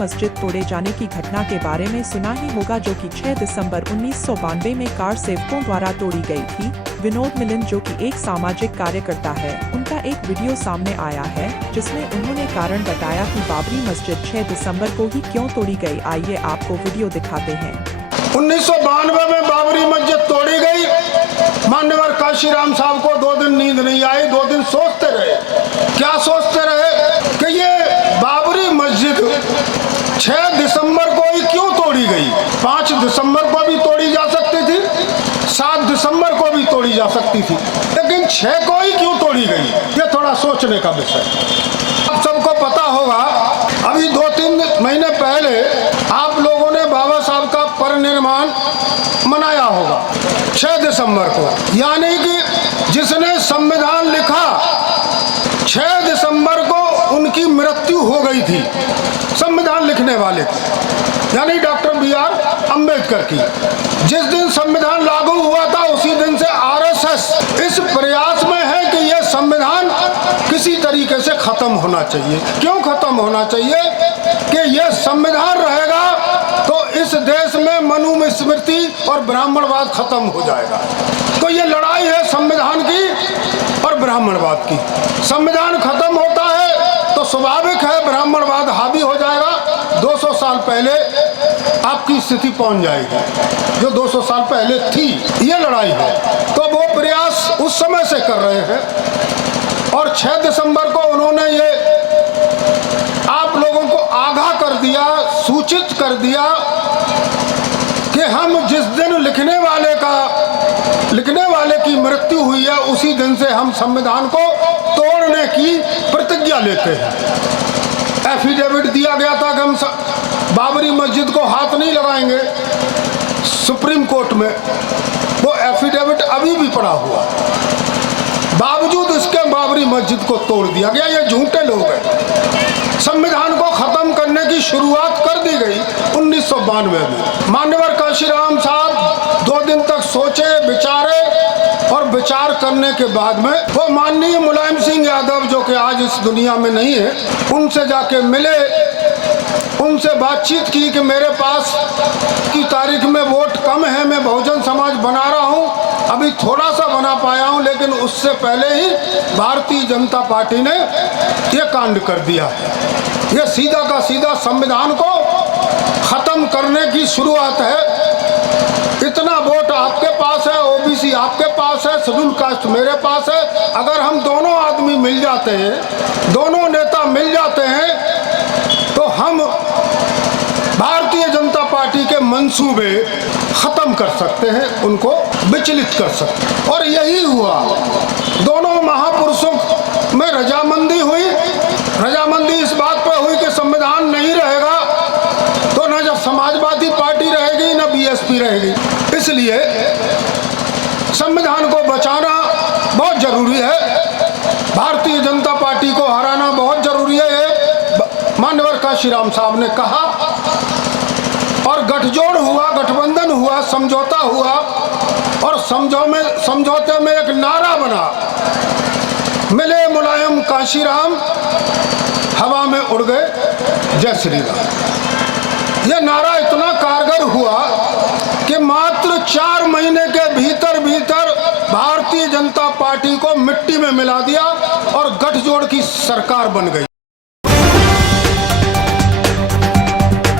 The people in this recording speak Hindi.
मस्जिद तोड़े जाने की घटना के बारे में सुना ही होगा, जो कि 6 दिसंबर 1992 में कार सेवकों द्वारा तोड़ी गई थी। विनोद मिलिंद, जो कि एक सामाजिक कार्यकर्ता है, उनका एक वीडियो सामने आया है जिसमें उन्होंने कारण बताया कि बाबरी मस्जिद 6 दिसंबर को ही क्यों तोड़ी गई। आइए आपको वीडियो दिखाते हैं। 1992 में बाबरी मस्जिद तोड़ी गई। मान्यवर काशीराम साहब को 2 दिन नींद नहीं आई। 2 दिन सोचते रहे। क्या सोचते रहे कि ये बाबरी मस्जिद 6 दिसंबर को ही क्यों तोड़ी गई। 5 दिसंबर को भी तोड़ी जा सकती थी, 7 दिसंबर को भी तोड़ी जा सकती थी, लेकिन 6 को ही क्यों तोड़ी गई, ये थोड़ा सोचने का विषय। आप सबको पता होगा, अभी 2-3 महीने पहले आप लोगों ने बाबा साहब का परिनिर्वाण मनाया होगा 6 दिसंबर को, यानी कि जिसने संविधान लिखा 6 दिसंबर को उनकी मृत्यु हो गई थी। संविधान लिखने वाले यानी डॉक्टर B.R. अम्बेडकर की। जिस दिन संविधान लागू हुआ था उसी दिन से आरएसएस इस प्रयास में है कि यह संविधान किसी तरीके से खत्म होना चाहिए। क्यों खत्म होना चाहिए कि यह संविधान रहेगा तो इस देश में मनुस्मृति और ब्राह्मणवाद खत्म हो जाएगा। तो ये लड़ाई है संविधान की और ब्राह्मणवाद की। संविधान खत्म होता है तो स्वाभाविक है ब्राह्मणवाद हावी हो जाएगा। 200 साल पहले आपकी स्थिति पहुंच जाएगी जो 200 साल पहले थी। ये लड़ाई है, तो वो प्रयास उस समय से कर रहे हैं और 6 दिसंबर को उन्होंने ये आप लोगों को आगाह कर दिया, सूचित कर दिया कि हम जिस दिन लिखने वाले की मृत्यु हुई है उसी दिन से हम संविधान को तोड़ने की प्रतिज्ञा लेते हैं। एफिडेविट दिया गया था कि हम बाबरी मस्जिद को हाथ नहीं लगाएंगे सुप्रीम कोर्ट में। वो एफिडेविट अभी भी पड़ा हुआ, बावजूद इसके बाबरी मस्जिद को तोड़ दिया गया। ये झूठे लोग हैं। संविधान को खत्म करने की शुरुआत कर दी गई 1992 में। मान्यवर काशीराम साहब 2 दिन तक सोचे, विचारे और विचार करने के बाद में वो माननीय मुलायम सिंह यादव, जो कि आज इस दुनिया में नहीं है, उनसे जाके मिले, उनसे बातचीत की कि मेरे पास की तारीख में वोट कम है, मैं बहुजन समाज बना रहा हूं, अभी थोड़ा सा बना पाया हूं, लेकिन उससे पहले ही भारतीय जनता पार्टी ने ये कांड कर दिया है। ये सीधा का सीधा संविधान को खत्म करने की शुरुआत है। इतना वोट आपके पास है, ओबीसी आपके पास है, शेड्यूल कास्ट मेरे पास है। अगर हम दोनों आदमी मिल जाते हैं, दोनों नेता मिल जाते हैं, तो हम भारतीय जनता पार्टी के मंसूबे खत्म कर सकते हैं, उनको विचलित कर सकते हैं। और यही हुआ। दोनों महापुरुषों में रजामंदी हुई। रजामंदी इस बात पर हुई कि संविधान नहीं रहेगा तो न जब समाजवादी पार्टी रहेगी न बीएसपी रहेगी। इसलिए संविधान को बचाना बहुत जरूरी है, भारतीय जनता पार्टी को हराना बहुत जरूरी है। मान्यवर काशीराम साहब ने कहा और गठजोड़ हुआ, गठबंधन हुआ, समझौता हुआ और समझौते में एक नारा बना, मिले मुलायम काशीराम, हवा में उड़ गए जय श्री राम। यह नारा इतना कारगर हुआ कि मात्र 4 महीने के भीतर भारतीय जनता पार्टी को मिट्टी में मिला दिया और गठजोड़ की सरकार बन गई।